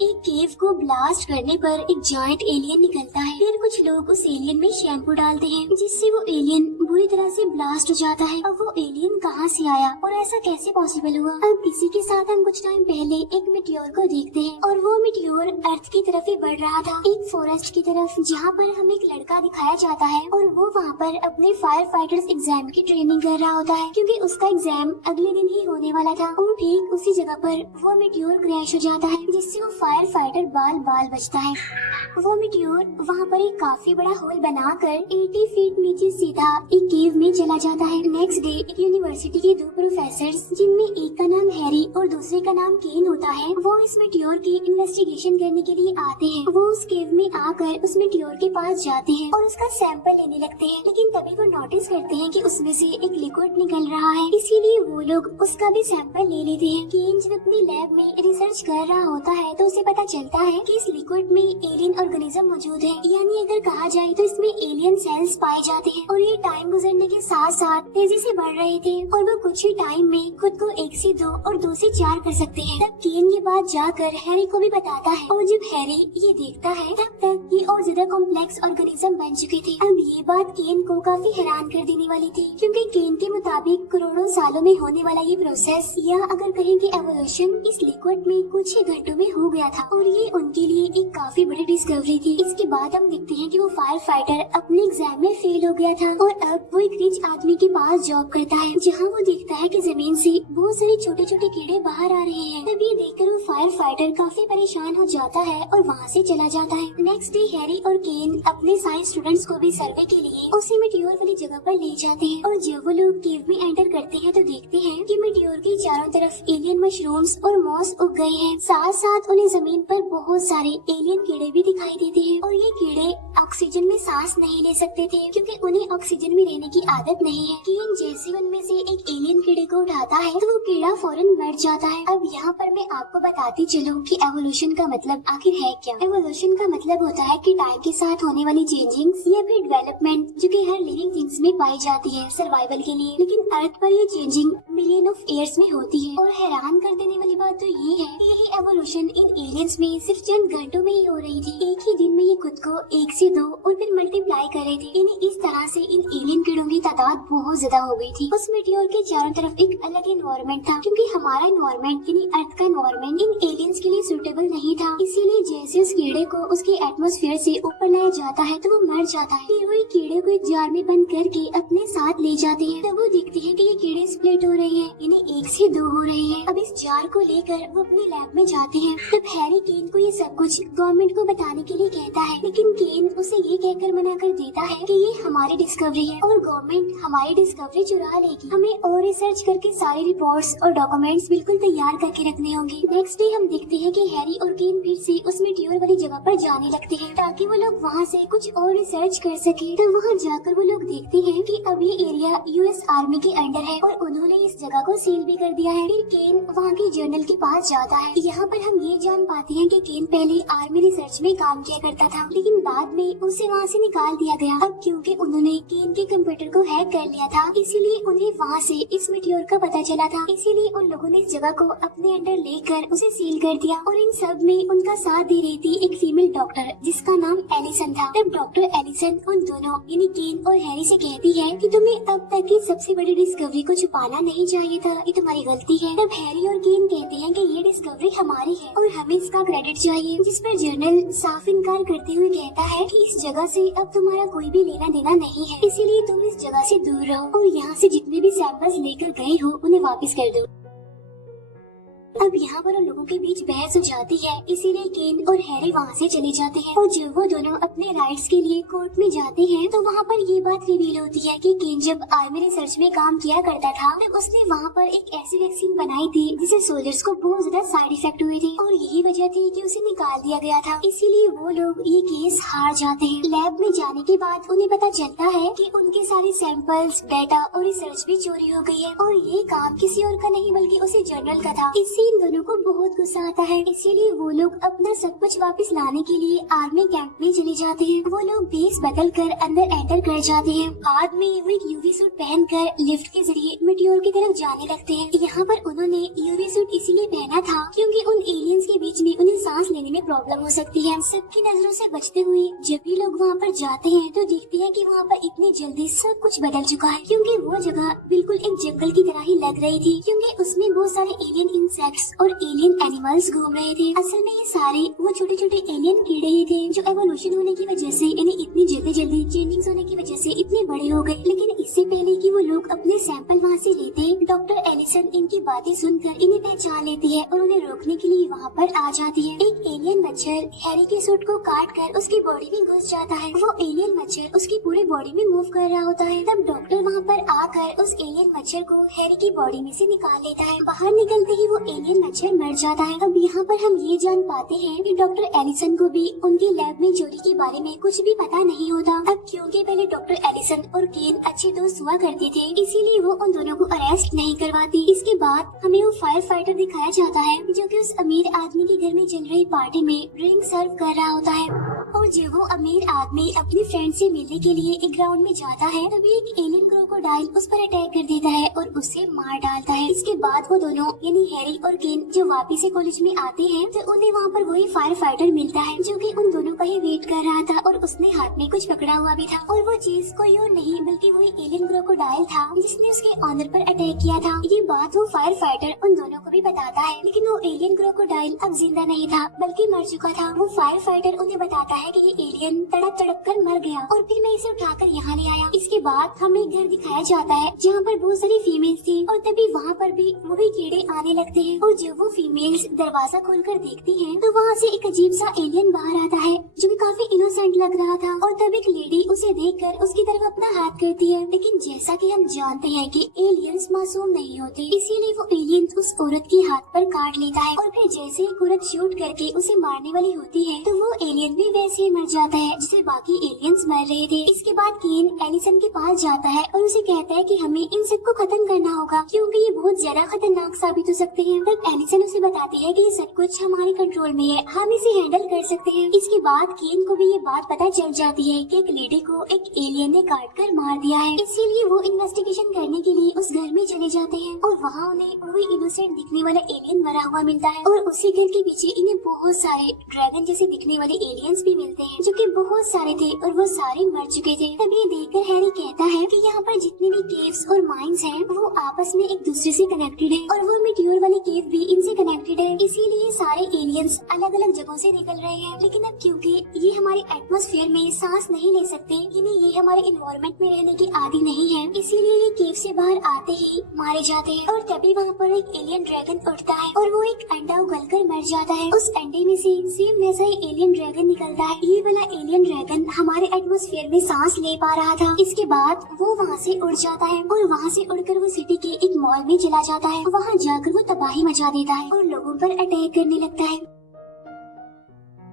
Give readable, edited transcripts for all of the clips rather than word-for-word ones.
एक केव को ब्लास्ट करने पर एक जायंट एलियन निकलता है। फिर कुछ लोग उस एलियन में शैम्पू डालते हैं जिससे वो एलियन बुरी तरह से ब्लास्ट हो जाता है। अब वो एलियन कहाँ से आया और ऐसा कैसे पॉसिबल हुआ? अब इसी के साथ हम कुछ टाइम पहले एक मिटियोर को देखते हैं और वो मिटियोर अर्थ की तरफ ही बढ़ रहा था, एक फॉरेस्ट की तरफ, जहाँ पर हमें एक लड़का दिखाया जाता है और वो वहाँ पर अपने फायर फाइटर्स एग्जाम की ट्रेनिंग कर रहा होता है क्योंकि उसका एग्जाम अगले दिन ही होने वाला था। और ठीक उसी जगह पर वो मिटियोर क्रैश हो जाता है जिससे वो फायर फाइटर बाल बाल बचता है। वो मिटियोर वहाँ पर एक काफी बड़ा होल बनाकर 80 फीट नीचे सीधा एक केव में चला जाता है। नेक्स्ट डे एक यूनिवर्सिटी के दो प्रोफेसर्स, जिनमें एक का नाम हैरी और दूसरे का नाम केन होता है, वो इस मिटियोर की इन्वेस्टिगेशन करने के लिए आते हैं। वो उस केव में आकर उस मिटियोर के पास जाते हैं और उसका सैंपल लेने लगते हैं, लेकिन तभी वो नोटिस करते हैं कि उसमें से एक लिक्विड निकल रहा है, इसीलिए वो लोग उसका भी सैंपल ले लेते हैं। केन जब अपनी लैब में रिसर्च कर रहा होता है तो उसे पता चलता है कि इस लिक्विड में एलियन ऑर्गेनिज्म मौजूद है, यानी अगर कहा जाए तो इसमें एलियन सेल्स पाए जाते हैं और ये टाइम गुजरने के साथ साथ तेजी से बढ़ रहे थे और वो कुछ ही टाइम में खुद को 1 से 2 और 2 से 4 कर सकते हैं। तब केन ये बात जाकर हैरी को भी बताता है और जब हैरी ये देखता है तब तक ये और ज्यादा कॉम्प्लेक्स ऑर्गेनिज्म बन चुके थे। अब ये बात केन को काफी हैरान कर देने वाली थी क्योंकि केन के मुताबिक करोड़ों सालों में होने वाला ये प्रोसेस, या अगर कहें कि एवोल्यूशन, इस लिक्विड में कुछ ही घंटों में हो गया था और ये उनके लिए एक काफी बड़ी डिस्कवरी थी। इसके बाद हम देखते हैं कि वो फायर फाइटर अपने एग्जाम में फेल हो गया था और अब वो एक रिच आदमी के पास जॉब करता है, जहाँ वो देखता है कि जमीन से बहुत सारे छोटे छोटे कीड़े बाहर आ रहे हैं। तब ये देखकर वो फायर फाइटर काफी परेशान हो जाता है और वहाँ से चला जाता है। नेक्स्ट डे हैरी और केन अपने साइंस स्टूडेंट्स को भी सर्वे के लिए उसी मिटियोर वाली जगह पर ले जाते हैं और जब वो लोग केव में एंटर करते हैं तो देखते हैं कि मिटियोर के चारों तरफ एलियन मशरूम्स और मॉस उग गए हैं। साथ साथ उन्हें जमीन पर बहुत सारे एलियन कीड़े भी दिखाई देते हैं और ये कीड़े ऑक्सीजन में सांस नहीं ले सकते थे क्योंकि उन्हें ऑक्सीजन में रहने की आदत नहीं है। केन जैसे उनमें से एक एलियन कीड़े को उठाता है तो वो कीड़ा फौरन मर जाता है। अब यहाँ पर मैं आपको बताती चलूँ कि एवोल्यूशन का मतलब आखिर है क्या। एवोल्यूशन का मतलब होता है कि टाइम के साथ होने वाली चेंजिंग्स या फिर डेवलपमेंट जो कि हर लिविंग थिंग्स में पाई जाती है सर्वाइवल के लिए, लेकिन अर्थ पर ये चेंजिंग मिलियन ऑफ ईयर्स में होती है। और हैरान कर देने वाली बात तो ये है कि यही एवोल्यूशन इन एलियंस में सिर्फ चंद घंटों में ही हो रही थी। एक ही दिन में ये खुद को 1 से 2 और फिर मल्टीप्लाई कर रहे थे। इन्हें इस तरह से इन एलियन कीड़ों की तादाद बहुत ज्यादा हो गई थी। उस मिटियोर के चारों तरफ एक अलग एनवायरनमेंट था क्योंकि हमारा एनवायरनमेंट यानी अर्थ का एनवायरनमेंट इन एलियंस के लिए सूटेबल नहीं था। इसीलिए जैसे उस कीड़े को उसके एटमॉस्फेयर से ऊपर लाया जाता है तो वो मर जाता है। फिर वो कीड़े को एक जार में बंद करके अपने साथ ले जाते हैं। तब वो देखते हैं कि ये कीड़े स्प्लिट हो रहे हैं, यानी 1 से 2 हो रहे हैं। अब इस जार को लेकर वो अपनी लैब में जाते हैं। तब हैरी केन को ये सब कुछ गवर्नमेंट को बताने के लिए कहता है, लेकिन केन उसे ये कहकर मना कर देता है कि ये हमारी डिस्कवरी है और गवर्नमेंट हमारी डिस्कवरी चुरा लेगी। हमें और रिसर्च करके सारी रिपोर्ट्स और डॉक्यूमेंट्स बिल्कुल तैयार करके रखने होंगे। नेक्स्ट डे हम देखते हैं कि हैरी और केन फिर से उस मिटियोर वाली जगह पर जाने लगते हैं ताकि वो लोग वहाँ से कुछ और रिसर्च कर सके। तो वहाँ जाकर वो लोग देखते हैं कि अब ये एरिया यूएस आर्मी के अंडर है और उन्होंने इस जगह को सील भी कर दिया है। फिर केन वहाँ के जर्नल के पास जाता है। यहाँ पर हम ये जान पाते हैं कि केन पहले आर्मी रिसर्च में काम किया करता था, लेकिन बाद में उसे वहाँ से निकाल दिया गया। अब क्योंकि उन्होंने केन के कंप्यूटर को हैक कर लिया था, इसीलिए उन्हें वहाँ से इस मिटियोर का पता चला था। इसीलिए उन लोगों ने इस जगह को अपने अंडर लेकर उसे सील कर दिया। और इन सब में उनका साथ दे रही थी एक फीमेल डॉक्टर जिसका नाम एलिसन था। तब डॉक्टर एलिसन उन दोनों यानी केन और हैरी से कहती है कि तुम्हें अब तक की सबसे बड़ी डिस्कवरी को छुपाना नहीं चाहिए था, ये तुम्हारी गलती है। तब हैरी और केन कहते हैं कि ये डिस्कवरी हमारी है और हमें इसका क्रेडिट चाहिए, जिस पर जर्नल साफ इनकार करते हुए कहता है कि इस जगह से अब तुम्हारा कोई भी लेना देना नहीं है, इसीलिए तुम इस जगह से दूर रहो और यहाँ से जितने भी सैंपल्स लेकर गए हो उन्हें वापस कर दो। अब यहाँ पर उन लोगों के बीच बहस हो जाती है, इसीलिए केन और हैरी वहाँ से चले जाते हैं। और जब वो दोनों अपने राइट्स के लिए कोर्ट में जाते हैं तो वहाँ पर ये बात रिवील होती है कि केन जब आर्मी रिसर्च में काम किया करता था तब उसने वहाँ पर एक ऐसी वैक्सीन बनाई थी जिससे सोल्जर्स को बहुत ज्यादा साइड इफेक्ट हुए थे और यही वजह थी कि उसे निकाल दिया गया था। इसीलिए वो लोग ये केस हार जाते हैं। लैब में जाने के बाद उन्हें पता चलता है कि उनके सारे सैंपल्स, डाटा और रिसर्च भी चोरी हो गई है और ये काम किसी और का नहीं बल्कि उसी जर्नल का था। इससे जिससे इन दोनों को बहुत गुस्सा आता है। इसीलिए वो लोग अपना सब कुछ वापस लाने के लिए आर्मी कैंप में चले जाते हैं। वो लोग बेस बदल कर अंदर एंटर कर जाते हैं। बाद में वो एक यूवी सूट पहनकर लिफ्ट के जरिए मीटियोर की तरफ जाने लगते हैं। यहाँ पर उन्होंने यूवी सूट इसीलिए पहना था क्योंकि उन एलियंस के बीच में उन्हें सांस लेने में प्रॉब्लम हो सकती है। सबकी नजरों से बचते हुए जब भी लोग वहाँ पर जाते हैं तो देखते हैं कि वहाँ पर इतनी जल्दी सब कुछ बदल चुका है, क्योंकि वो जगह बिल्कुल एक जंगल की तरह ही लग रही थी, क्योंकि उसमें बहुत सारे एलियन इंसेक्ट्स और एलियन एनिमल्स घूम रहे थे। असल में ये सारे वो छोटे छोटे एलियन कीड़े ही थे जो एवोल्यूशन होने की वजह से इन्हें इतनी जल्दी चेंजिंग्स होने की वजह से इतने बड़े हो गए। लेकिन इससे पहले कि वो लोग अपने सैंपल वहाँ से लेते, डॉक्टर एलिसन इनकी बातें सुनकर इन्हें पहचान लेती है और उन्हें रोकने के लिए वहाँ पर आ जाती है। एक एलियन मच्छर हैरी के सूट को काट कर उसकी बॉडी में घुस जाता है। वो एलियन मच्छर उसकी पूरी बॉडी में मूव कर रहा होता है। तब डॉक्टर वहाँ पर आकर उस एलियन मच्छर को हैरी की बॉडी में से निकाल लेता है। बाहर निकलते ही वो एलियन मच्छर मर जाता है। अब यहाँ पर हम ये जान पाते हैं कि डॉक्टर एलिसन को भी उनकी लैब में चोरी के बारे में कुछ भी पता नहीं होता। अब क्योंकि पहले डॉक्टर एलिसन और केन अच्छे दोस्त हुआ करते थे, इसीलिए वो उन दोनों को अरेस्ट नहीं करवाती। इसके बाद हमें वो फायर फाइटर दिखाया जाता है जो कि उस अमीर आदमी के घर में चल रही पार्टी में ड्रिंक सर्व कर रहा होता है। और जब वो अमीर आदमी अपनी फ्रेंड से मिलने के लिए एक ग्राउंड में जाता है तभी एक एलियन क्रोकोडाइल उस पर अटैक कर देता है और उसे मार डालता है। इसके बाद वो दोनों यानी हैरी और केन जो वापिस से कॉलेज में आते हैं तो उन्हें वहाँ पर वही फायर फाइटर मिलता है जो कि उन दोनों का ही वेट कर रहा था और उसने हाथ में कुछ पकड़ा हुआ भी था। और वो चीज कोई और नहीं बल्कि वही एलियन क्रोकोडाइल था जिसने उसके ऑनर पर अटैक किया था। ये बात वो फायर फाइटर उन दोनों को भी बताता है, लेकिन वो एलियन क्रोकोडाइल अब जिंदा नहीं था बल्कि मर चुका था। वो फायर फाइटर उन्हें बताता है कि ये एलियन तड़प तड़प कर मर गया और फिर मैं इसे उठाकर यहाँ ले आया। इसके बाद हमें एक घर दिखाया जाता है जहाँ पर बहुत सारी फीमेल्स थी और तभी वहाँ पर भी वही कीड़े आने लगते हैं। और जब वो फीमेल्स दरवाजा खोलकर देखती हैं तो वहाँ से एक अजीब सा एलियन बाहर आता है जो कि काफी इनोसेंट लग रहा था। और तब एक लेडी उसे देखकर उसकी तरफ अपना हाथ करती है, लेकिन जैसा कि हम जानते हैं कि एलियंस मासूम नहीं होते, इसीलिए वो एलियन उस औरत के हाथ पर काट लेता है। और फिर जैसे ही औरत शूट करके उसे मारने वाली होती है तो वो एलियन भी वैसे ही मर जाता है जिसे बाकी एलियंस मर रहे थे। इसके बाद केन एलिसन के पास जाता है और उसे कहता है कि हमें इन सबको खत्म करना होगा क्योंकि ये बहुत ज्यादा खतरनाक साबित हो सकते हैं। तब एलिसन उसे बताती है कि ये सब कुछ हमारे कंट्रोल में है, हम इसे हैंडल कर सकते हैं। इसके बाद केन को भी ये बात पता चल जाती है कि एक लेडी को एक एलियन ने काट कर मार दिया है, इसीलिए वो इन्वेस्टिगेशन करने के लिए उस घर में चले जाते हैं और वहाँ उन्हें वही इनोसेंट दिखने वाला एलियन मरा हुआ मिलता है। और उसी घर के पीछे इन्हें बहुत सारे ड्रैगन जैसे दिखने वाले एलियंस भी मिलते हैं जो कि बहुत सारे थे और वो सारे मर चुके थे। तब ये देखकर हैरी कहता है कि यहाँ पर जितने भी केव्स और माइंस हैं वो आपस में एक दूसरे से कनेक्टेड है और वो मीटियोर वाली केव भी इनसे कनेक्टेड है, इसीलिए सारे एलियंस अलग अलग जगहों से निकल रहे हैं। लेकिन अब क्योंकि ये हमारे एटमॉस्फेयर में सांस नहीं ले सकते, यानी ये हमारे इन्वायरमेंट में रहने की आदि नहीं है, इसीलिए ये केव से बाहर आते ही मारे जाते हैं। और तभी वहाँ पर एक एलियन ड्रैगन उठता है और वो एक अंडा उगलकर मर जाता है। उस अंडे में से सेम वैसा ही एलियन ड्रैगन निकलता है। ये वाला एलियन ड्रैगन हमारे एटमॉस्फेयर में सांस ले पा रहा था। इसके बाद वो वहाँ से उड़ जाता है और वहाँ से उड़कर वो सिटी के एक मॉल में चला जाता है। वहाँ जाकर वो तबाही मचा देता है और लोगों पर अटैक करने लगता है।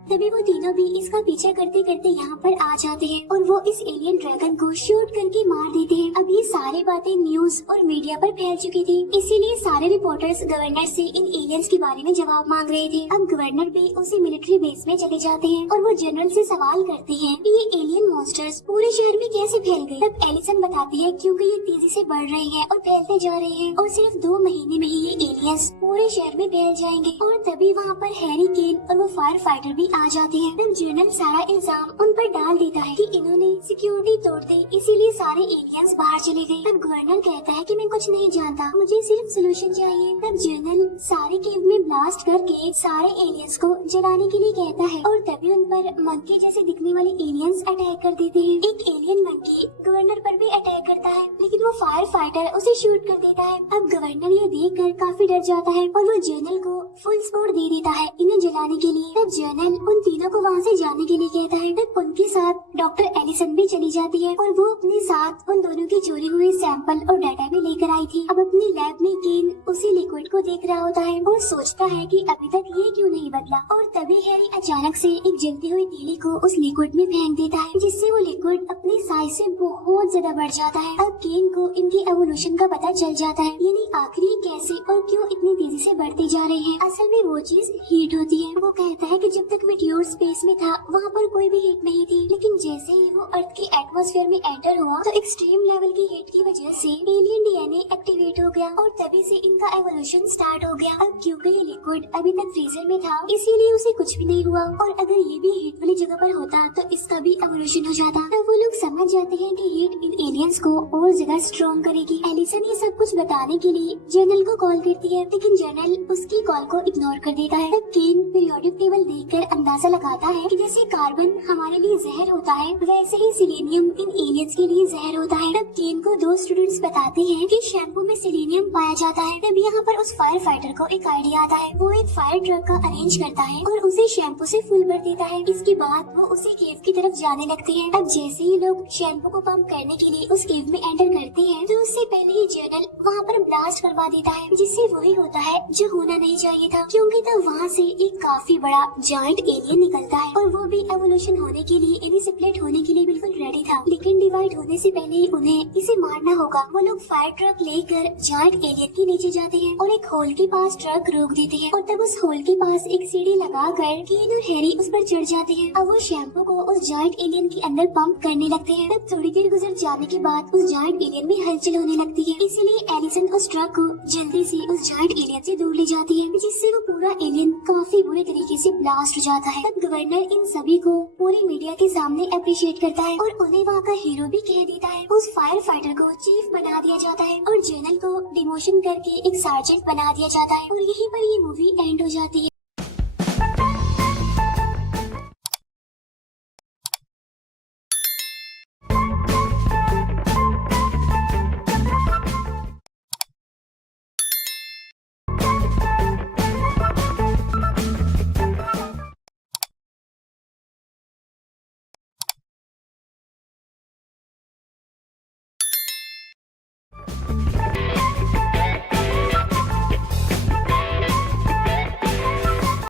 तभी वो तीनों भी इसका पीछा करते करते यहाँ पर आ जाते हैं और वो इस एलियन ड्रैगन को शूट करके मार देते हैं। अब ये सारी बातें न्यूज और मीडिया पर फैल चुकी थी, इसीलिए सारे रिपोर्टर्स गवर्नर से इन एलियंस के बारे में जवाब मांग रहे थे। अब गवर्नर भी उसी मिलिट्री बेस में चले जाते हैं और वो जनरल से सवाल करते हैं कि ये एलियन मॉन्स्टर्स पूरे शहर में कैसे फैल गए। तब एलिसन बताती है क्योंकि ये तेजी से बढ़ रहे हैं और फैलते जा रहे हैं और सिर्फ 2 महीने में ही ये एलियंस पूरे शहर में फैल जाएंगे। और तभी वहाँ पर हैरी, केन और वो फायर फाइटर भी आ जाते हैं। तब जनरल सारा इल्जाम उन पर डाल देता है कि इन्होंने सिक्योरिटी तोड़ दी, इसीलिए सारे एलियंस बाहर चले गए। तब गवर्नर कहता है कि मैं कुछ नहीं जानता, मुझे सिर्फ सोल्यूशन चाहिए। तब जनरल सारे केव में ब्लास्ट करके सारे एलियंस को जलाने के लिए कहता है और तभी उन पर मंकी जैसे दिखने वाले एलियंस अटैक कर देते हैं। एक एलियन मंकी गवर्नर पर भी अटैक करता है, लेकिन वो फायर फाइटर उसे शूट कर देता है। अब गवर्नर ये देखकर काफी डर जाता है और वो जनरल को फुल सपोर्ट दे देता है इन्हें जलाने के लिए। तब जनरल उन तीनों को वहाँ से जाने के लिए कहता है। तब उनके साथ डॉक्टर एलिसन भी चली जाती है और वो अपने साथ उन दोनों की चोरी हुई सैंपल और डाटा भी लेकर आई थी। अब अपनी लैब में केन उसी लिक्विड को देख रहा होता है और सोचता है कि अभी तक ये क्यों नहीं बदला। और तभी हैरी अचानक से एक जलती हुई तीली को उस लिक्विड में फेंक देता है, जिससे वो लिक्विड अपनी साइज से बहुत ज्यादा बढ़ जाता है। अब केन को इनकी एवोल्यूशन का पता चल जाता है, यानी आखिर ये कैसे और क्यों इतनी तेजी से बढ़ते जा रहे हैं। असल में वो चीज हीट होती है। वो कहता है कि जब तक मीटियोर स्पेस में था वहाँ पर कोई भी हीट नहीं थी, लेकिन जैसे ही वो अर्थ की एटमॉस्फेयर में एंटर हुआ तो एक्सट्रीम लेवल की हीट की वजह से एलियन डीएनए एक्टिवेट हो गया और तभी से इनका एवोल्यूशन स्टार्ट हो गया। अब क्योंकि ये लिक्विड अभी तक फ्रीजर में था इसीलिए उसे कुछ भी नहीं हुआ, और अगर ये भी हीट वाली जगह पर होता तो इसका भी एवोल्यूशन हो जाता। तब वो लोग समझ जाते हैं कि हीट इन एलियंस को और ज्यादा स्ट्रॉन्ग करेगी। एलिसन ये सब कुछ बताने के लिए जर्नल को कॉल करती है, लेकिन जर्नल उसकी कॉल को इग्नोर कर देता है। तब केन पीरियोडिक टेबल देखकर अंदाजा लगाता है कि जैसे कार्बन हमारे लिए जहर होता है वैसे ही सिलेनियम इन एलियंस के लिए जहर होता है। तब केन को दो स्टूडेंट्स बताते हैं कि शैम्पू में सिलेनियम पाया जाता है। तब यहाँ पर उस फायर फाइटर को एक आइडिया आता है। वो एक फायर ट्रक का अरेंज करता है और उसे शैम्पू से फुल भर देता है। इसके बाद वो उसी केव की तरफ जाने लगते हैं। अब जैसे ही लोग शैम्पू को पंप करने के लिए उस केव में एंटर करते हैं तो उससे पहले ही जर्नल वहाँ पर ब्लास्ट करवा देता है, जिससे वही होता है जो होना नहीं चाहिए था, क्योंकि तब वहाँ से एक काफी बड़ा जायंट एलियन निकलता है और वो भी एवोल्यूशन होने के लिए यानी स्प्लिट होने के लिए बिल्कुल रेडी था, लेकिन डिवाइड होने से पहले ही उन्हें इसे मारना होगा। वो लोग फायर ट्रक लेकर जायंट एलियन के नीचे जाते हैं और एक होल के पास ट्रक रोक देते हैं, और तब उस होल के पास एक सीढ़ी लगाकर केन और हैरी उस पर चढ़ जाते हैं। अब वो शैम्पू को उस जायंट एलियन के अंदर पंप करने लगते हैं। तब थोड़ी देर गुजर जाने के बाद उस जायंट एलियन में हलचल होने लगती है, इसीलिए एलिसन उस ट्रक को जल्दी से उस जायंट एलियन से दूर ले जाती है, जिससे वो पूरा एलियन काफी बुरे तरीके से ब्लास्ट हो जाता है। तब गवर्नर इन सभी को पूरी मीडिया के सामने अप्रिशिएट करता है और उन्हें वहाँ का हीरो भी कह देता है। उस फायर फाइटर को चीफ बना दिया जाता है और जर्नल को डिमोशन करके एक सार्जेंट बना दिया जाता है, और यहीं पर ये मूवी एंड हो जाती है।